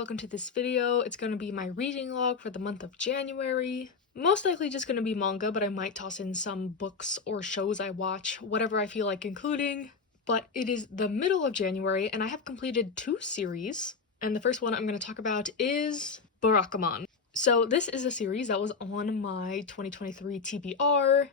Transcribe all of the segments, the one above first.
welcome to this video. It's going to be my reading log for the month of January. Most likely just going to be manga, but I might toss in some books or shows I watch, whatever I feel like including. But it is the middle of January, and I have completed 2 series, and the first one I'm going to talk about is Barakamon. So this is a series that was on my 2023 TBR,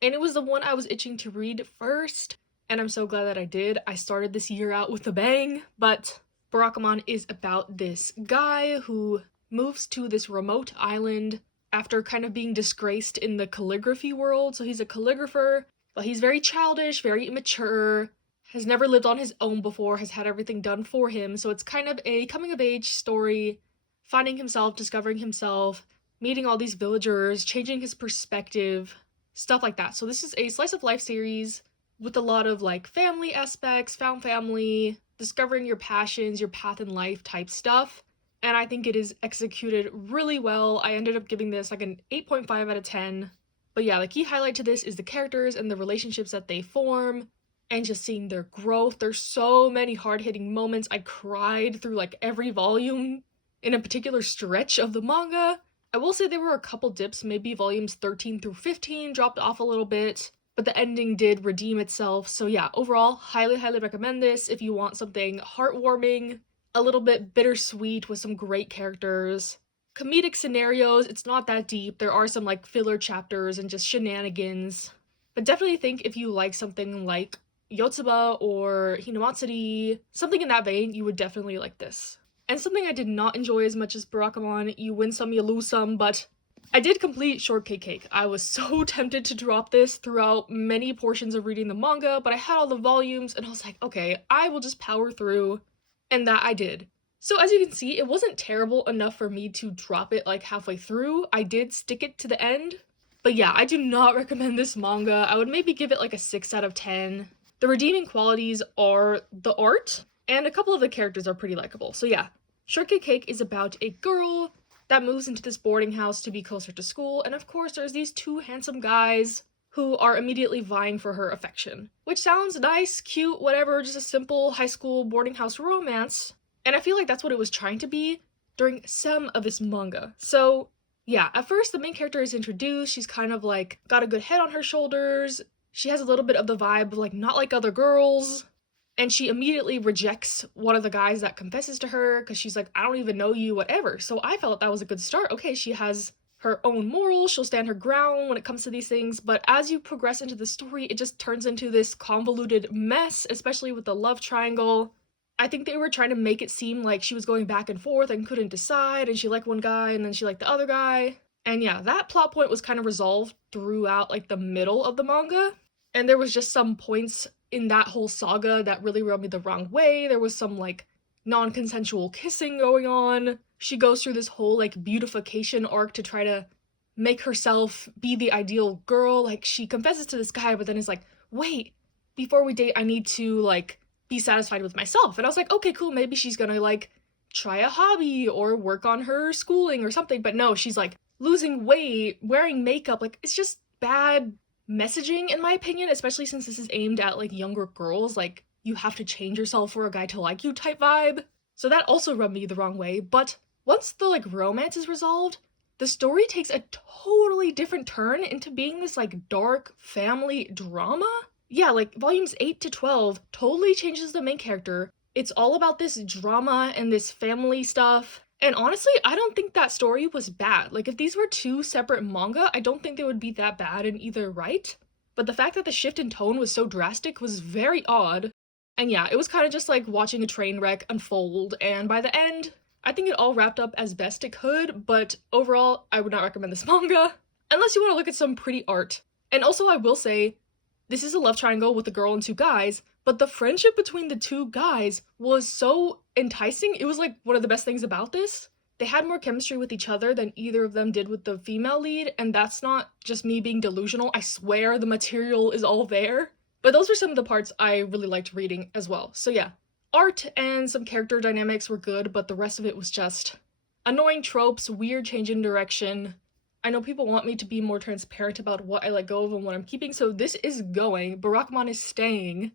and it was the one I was itching to read first, and I'm so glad that I did. I started this year out with a bang, but Barakamon is about this guy who moves to this remote island after kind of being disgraced in the calligraphy world. So he's a calligrapher, but he's very childish, very immature, has never lived on his own before, has had everything done for him. So it's kind of a coming-of-age story, finding himself, discovering himself, meeting all these villagers, changing his perspective, stuff like that. So this is a slice-of-life series with a lot of like family aspects, found family, discovering your passions, your path in life type stuff, and I think it is executed really well. I ended up giving this like an 8.5 out of 10, but yeah, the key highlight to this is the characters and the relationships that they form, and just seeing their growth. There's so many hard-hitting moments. I cried through like every volume in a particular stretch of the manga. I will say there were a couple dips, maybe volumes 13 through 15 dropped off a little bit, but the ending did redeem itself. So yeah, overall, highly recommend this if you want something heartwarming, a little bit bittersweet with some great characters. Comedic scenarios, it's not that deep. There are some like filler chapters and just shenanigans. But definitely think if you like something like Yotsuba or Hinamatsuri, something in that vein, you would definitely like this. And something I did not enjoy as much as Barakamon, you win some, you lose some, but I did complete Shortcake Cake. I was so tempted to drop this throughout many portions of reading the manga, but I had all the volumes and I was like, okay, I will just power through, and that I did. So as you can see, it wasn't terrible enough for me to drop it like halfway through. I did stick it to the end, but yeah, I do not recommend this manga. I would maybe give it like a 6 out of 10. The redeeming qualities are the art, and a couple of the characters are pretty likable. So yeah, Shortcake Cake is about a girl that moves into this boarding house to be closer to school, and of course there's these 2 handsome guys who are immediately vying for her affection. Which sounds nice, cute, whatever, just a simple high school boarding house romance, and I feel like that's what it was trying to be during some of this manga. So yeah, at first the main character is introduced, she's kind of like got a good head on her shoulders, she has a little bit of the vibe of like not like other girls, and she immediately rejects one of the guys that confesses to her because she's like, I don't even know you, whatever. So I felt that was a good start. Okay, she has her own morals, she'll stand her ground when it comes to these things, but as you progress into the story, it just turns into this convoluted mess, especially with the love triangle. I think they were trying to make it seem like she was going back and forth and couldn't decide, and she liked one guy and then she liked the other guy. And yeah, that plot point was kind of resolved throughout like the middle of the manga, and there was just some points in that whole saga that really rubbed me the wrong way. There was some like non-consensual kissing going on. She goes through this whole like beautification arc to try to make herself be the ideal girl. Like she confesses to this guy, but then is like, wait, before we date, I need to like be satisfied with myself. And I was like, okay, cool, maybe she's gonna like try a hobby or work on her schooling or something. But no, she's like losing weight, wearing makeup. Like it's just bad messaging in my opinion, especially since this is aimed at like younger girls, like you have to change yourself for a guy to like you type vibe. So that also rubbed me the wrong way. But once the like romance is resolved, the story takes a totally different turn into being this like dark family drama. Yeah, like volumes 8 to 12 totally changes the main character. It's all about this drama and this family stuff. And honestly, I don't think that story was bad. Like, if these were 2 separate manga, I don't think they would be that bad in either right. But the fact that the shift in tone was so drastic was very odd. And yeah, it was kind of just like watching a train wreck unfold, and by the end, I think it all wrapped up as best it could, but overall, I would not recommend this manga, unless you want to look at some pretty art. And also, I will say, this is a love triangle with a girl and 2 guys, but the friendship between the 2 guys was so enticing. It was like one of the best things about this. They had more chemistry with each other than either of them did with the female lead, and that's not just me being delusional. I swear the material is all there. But those were some of the parts I really liked reading as well. So yeah, art and some character dynamics were good, but the rest of it was just annoying tropes, weird change in direction. I know people want me to be more transparent about what I let go of and what I'm keeping, so this is going. Barakamon is staying.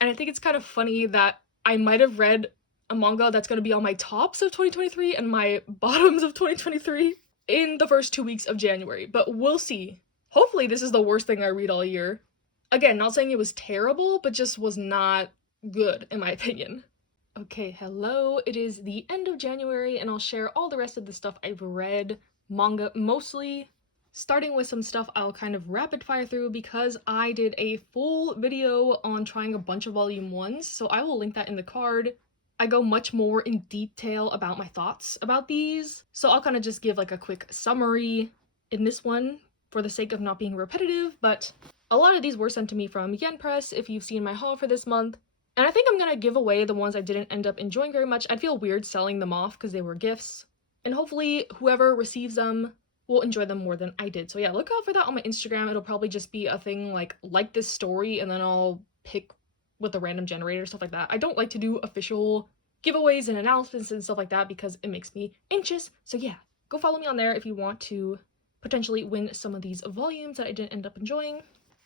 And I think it's kind of funny that I might have read a manga that's gonna be on my tops of 2023 and my bottoms of 2023 in the first 2 weeks of January, but we'll see. Hopefully this is the worst thing I read all year. Again, not saying it was terrible, but just was not good, in my opinion. Okay, hello, it is the end of January, and I'll share all the rest of the stuff I've read, manga mostly, starting with some stuff I'll kind of rapid fire through because I did a full video on trying a bunch of volume 1s, so I will link that in the card. I go much more in detail about my thoughts about these, so I'll kind of just give like a quick summary in this one for the sake of not being repetitive, but a lot of these were sent to me from Yen Press if you've seen my haul for this month. And I think I'm gonna give away the ones I didn't end up enjoying very much. I'd feel weird selling them off because they were gifts. And hopefully whoever receives them will enjoy them more than I did. So yeah, look out for that on my Instagram. It'll probably just be a thing like this story, and then I'll pick with a random generator, stuff like that. I don't like to do official giveaways and announcements and stuff like that because it makes me anxious. So yeah, go follow me on there if you want to potentially win some of these volumes that I didn't end up enjoying.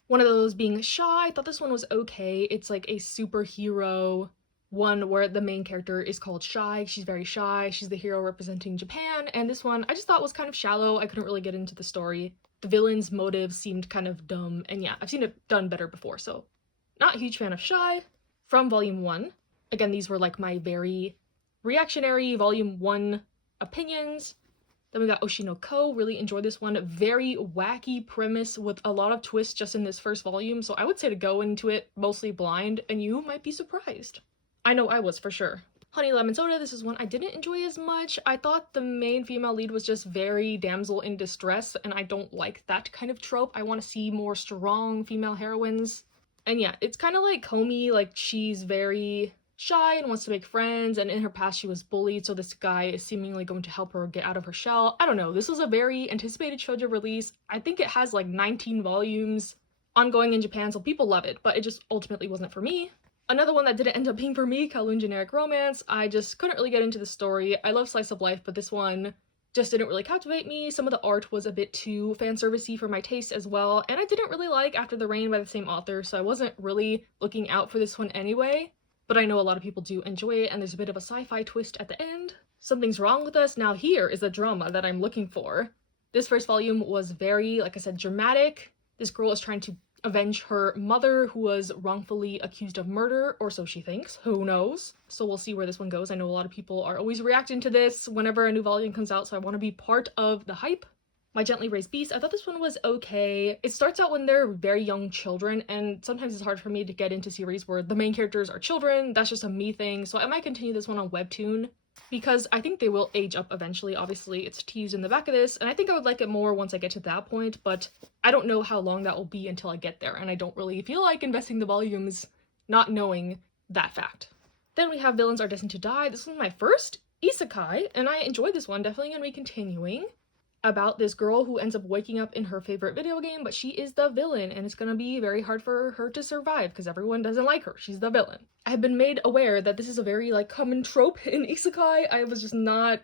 One of those being Shy. I thought this one was okay. It's like a superhero one where the main character is called Shy. She's very shy. She's the hero representing Japan. And this one I just thought was kind of shallow. I couldn't really get into the story. The villain's motives seemed kind of dumb. And yeah, I've seen it done better before. So not a huge fan of Shy. From volume 1. Again, these were like my very reactionary volume 1 opinions. Then we got Oshinoko, really enjoyed this one. Very wacky premise with a lot of twists just in this first volume, so I would say to go into it mostly blind, and you might be surprised. I know I was, for sure. Honey Lemon Soda, this is one I didn't enjoy as much. I thought the main female lead was just very damsel in distress, and I don't like that kind of trope. I want to see more strong female heroines. And yeah, it's kind of like Komi, like she's very shy and wants to make friends, and in her past she was bullied, so this guy is seemingly going to help her get out of her shell. I don't know, this was a very anticipated shoujo release. I think it has like 19 volumes ongoing in Japan, so people love it, but it just ultimately wasn't for me. Another one that didn't end up being for me, Kowloon Generic Romance. I just couldn't really get into the story. I love slice of life, but this one just didn't really captivate me. Some of the art was a bit too fan servicey for my taste as well, and I didn't really like After the Rain by the same author, so I wasn't really looking out for this one anyway. But I know a lot of people do enjoy it, and there's a bit of a sci-fi twist at the end. Something's Wrong with Us. Now here is the drama that I'm looking for. This first volume was very, like I said, dramatic. This girl is trying to avenge her mother, who was wrongfully accused of murder, or so she thinks. Who knows? So we'll see where this one goes. I know a lot of people are always reacting to this whenever a new volume comes out, so I want to be part of the hype. My Gently Raised Beast, I thought this one was okay. It starts out when they're very young children, and sometimes it's hard for me to get into series where the main characters are children. That's just a me thing, so I might continue this one on Webtoon, because I think they will age up eventually. Obviously, it's teased in the back of this, and I think I would like it more once I get to that point, but I don't know how long that will be until I get there, and I don't really feel like investing the volumes not knowing that fact. Then we have Villains Are Destined to Die. This was my first isekai, and I enjoyed this one, definitely gonna be continuing. About this girl who ends up waking up in her favorite video game, but she is the villain, and it's gonna be very hard for her to survive because everyone doesn't like her. She's the villain. I have been made aware that this is a very like common trope in isekai. I was just not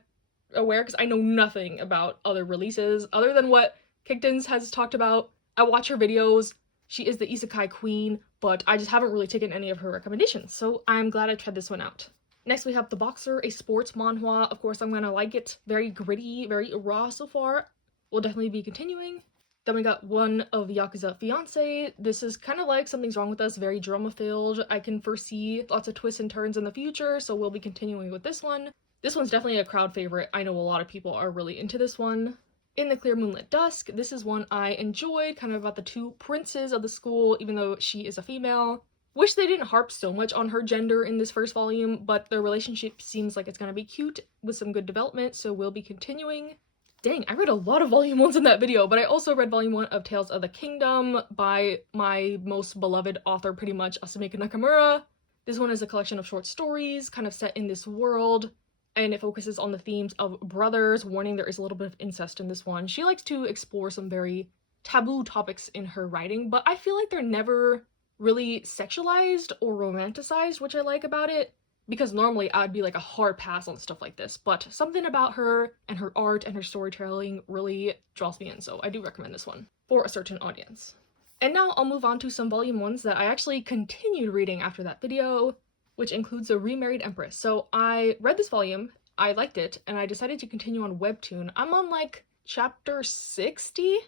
aware because I know nothing about other releases other than what Kiktens has talked about. I watch her videos. She is the isekai queen, but I just haven't really taken any of her recommendations, so I'm glad I tried this one out. Next we have The Boxer, a sports manhwa. Of course I'm gonna like it. Very gritty, very raw so far. We'll definitely be continuing. Then we got one of Yakuza Fiancé. This is kind of like Something's Wrong with Us, very drama-filled. I can foresee lots of twists and turns in the future, so we'll be continuing with this one. This one's definitely a crowd favorite. I know a lot of people are really into this one. In the Clear Moonlit Dusk, this is one I enjoyed, kind of about the two princes of the school, even though she is a female. Wish they didn't harp so much on her gender in this first volume, but their relationship seems like it's gonna be cute with some good development, so we'll be continuing. Dang, I read a lot of volume 1s in that video, but I also read volume 1 of Tales of the Kingdom by my most beloved author, pretty much, Asumika Nakamura. This one is a collection of short stories, kind of set in this world, and it focuses on the themes of brothers. Warning, there is a little bit of incest in this one. She likes to explore some very taboo topics in her writing, but I feel like they're never really sexualized or romanticized, which I like about it, because normally I'd be like a hard pass on stuff like this, but something about her and her art and her storytelling really draws me in, so I do recommend this one for a certain audience. And now I'll move on to some volume 1s that I actually continued reading after that video. which includes a remarried empress. So I read this volume, I liked it, and I decided to continue on Webtoon. I'm on like chapter 60.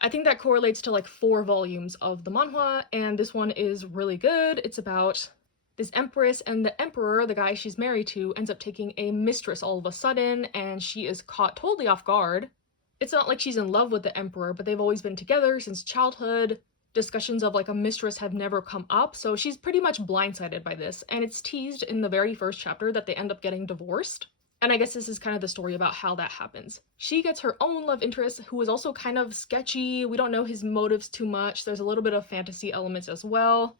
I think that correlates to like 4 volumes of the manhwa, and this one is really good. It's about this empress, and the emperor, the guy she's married to, ends up taking a mistress all of a sudden, and she is caught totally off guard. It's not like she's in love with the emperor, but they've always been together since childhood. Discussions of like a mistress have never come up, so she's pretty much blindsided by this, and it's teased in the very first chapter that they end up getting divorced. And I guess this is kind of the story about how that happens. She gets her own love interest, who is also kind of sketchy. We don't know his motives too much. There's a little bit of fantasy elements as well,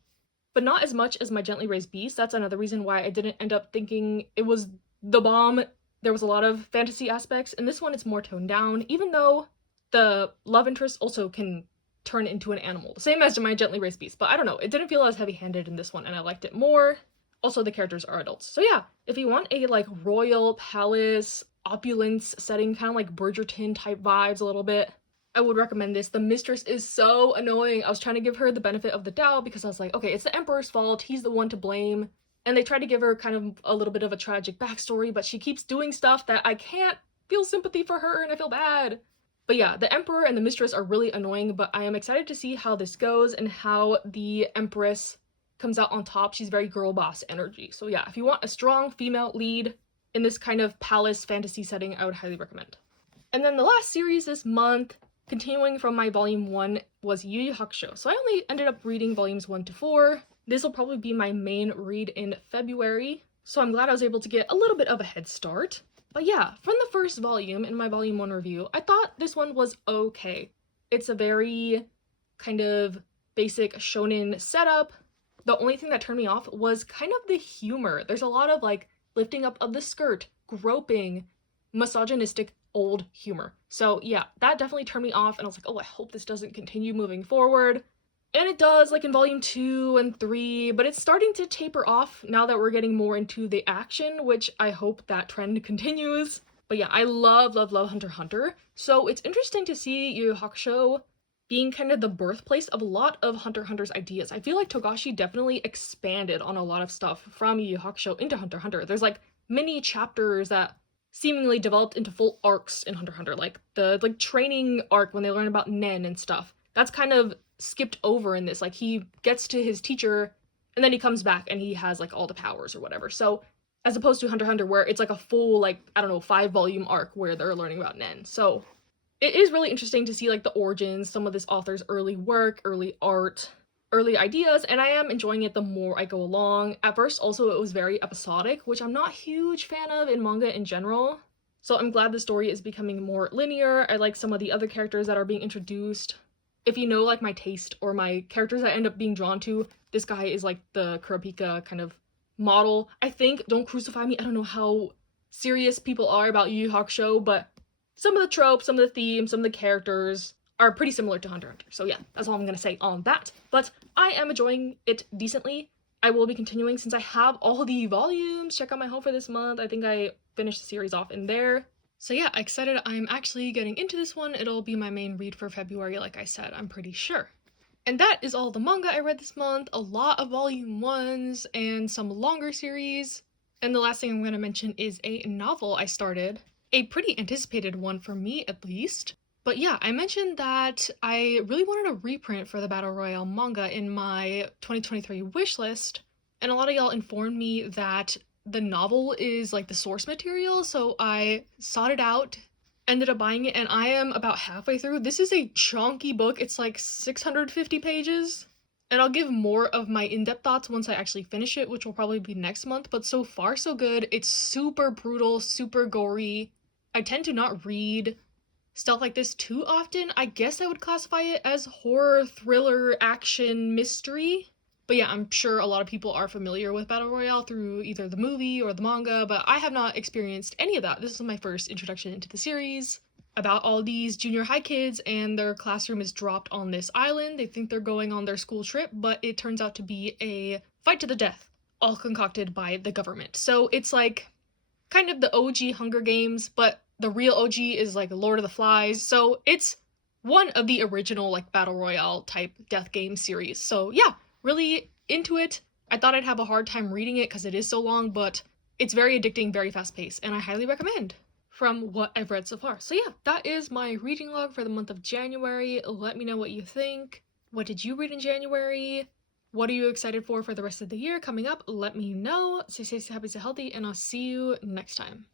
but not as much as My Gently Raised Beast. That's another reason why I didn't end up thinking it was the bomb. There was a lot of fantasy aspects. In this one, it's more toned down, even though the love interest also can turn into an animal. Same as My Gently Raised Beast, but I don't know. It didn't feel as heavy-handed in this one, and I liked it more. Also, the characters are adults. So yeah, if you want a like royal palace, opulence setting, kind of like Bridgerton type vibes a little bit, I would recommend this. The mistress is so annoying. I was trying to give her the benefit of the doubt because I was like, okay, it's the emperor's fault. He's the one to blame. And they try to give her kind of a little bit of a tragic backstory, but she keeps doing stuff that I can't feel sympathy for her, and I feel bad. But yeah, the emperor and the mistress are really annoying, but I am excited to see how this goes and how the empress comes out on top. She's very girl boss energy. So yeah, if you want a strong female lead in this kind of palace fantasy setting, I would highly recommend. And then the last series this month, continuing from my volume 1, was Yui Hakusho. So I only ended up reading volumes 1 to 4. This will probably be my main read in February, so I'm glad I was able to get a little bit of a head start. But yeah, from the first volume in my volume 1 review, I thought this one was okay. It's a very kind of basic shonen setup. The only thing that turned me off was kind of the humor. There's a lot of like lifting up of the skirt, groping, misogynistic old humor. So yeah, that definitely turned me off, and I was like, oh, I hope this doesn't continue moving forward. And it does, like in volume 2 and 3, but it's starting to taper off now that we're getting more into the action, which I hope that trend continues. But yeah, I love, love, love Hunter x Hunter. So it's interesting to see Yu Hakusho being kind of the birthplace of a lot of Hunter x Hunter's ideas. I feel like Togashi definitely expanded on a lot of stuff from Yu Hakusho into Hunter x Hunter. There's like mini chapters that seemingly developed into full arcs in Hunter x Hunter, like the training arc when they learn about Nen and stuff. That's kind of skipped over in this. Like he gets to his teacher and then he comes back and he has like all the powers or whatever. So as opposed to Hunter x Hunter where it's like a full like, I don't know, 5-volume arc where they're learning about Nen. So it is really interesting to see like the origins, some of this author's early work, early art, early ideas, and I am enjoying it the more I go along. At first also it was very episodic, which I'm not a huge fan of in manga in general. So I'm glad the story is becoming more linear. I like some of the other characters that are being introduced. If you know like my taste or my characters I end up being drawn to, this guy is like the Kurapika kind of model. I think, don't crucify me, I don't know how serious people are about Yu Yu Hakusho, but some of the tropes, some of the themes, some of the characters are pretty similar to Hunter x Hunter. So yeah, that's all I'm gonna say on that. But I am enjoying it decently. I will be continuing since I have all the volumes. Check out my haul for this month. I think I finished the series off in there. So yeah, excited I'm actually getting into this one. It'll be my main read for February, like I said, I'm pretty sure. And that is all the manga I read this month. A lot of volume 1s and some longer series. And the last thing I'm going to mention is a novel I started. A pretty anticipated one for me, at least. But yeah, I mentioned that I really wanted a reprint for the Battle Royale manga in my 2023 wishlist. And a lot of y'all informed me that the novel is like the source material, so I sought it out, ended up buying it, and I am about halfway through. This is a chunky book. It's like 650 pages. And I'll give more of my in-depth thoughts once I actually finish it, which will probably be next month. But so far, so good. It's super brutal, super gory. I tend to not read stuff like this too often. I guess I would classify it as horror, thriller, action, mystery. But yeah, I'm sure a lot of people are familiar with Battle Royale through either the movie or the manga, but I have not experienced any of that. This is my first introduction into the series. About all these junior high kids, and their classroom is dropped on this island. They think they're going on their school trip, but it turns out to be a fight to the death, all concocted by the government. So it's like kind of the OG Hunger Games, but the real OG is like Lord of the Flies. So it's one of the original like Battle Royale type death game series. So yeah, really into it. I thought I'd have a hard time reading it because it is so long, but it's very addicting, very fast paced, and I highly recommend from what I've read so far. So yeah, that is my reading log for the month of January. Let me know what you think. What did you read in January? What are you excited for the rest of the year coming up? Let me know. Stay safe, stay happy, stay healthy, and I'll see you next time.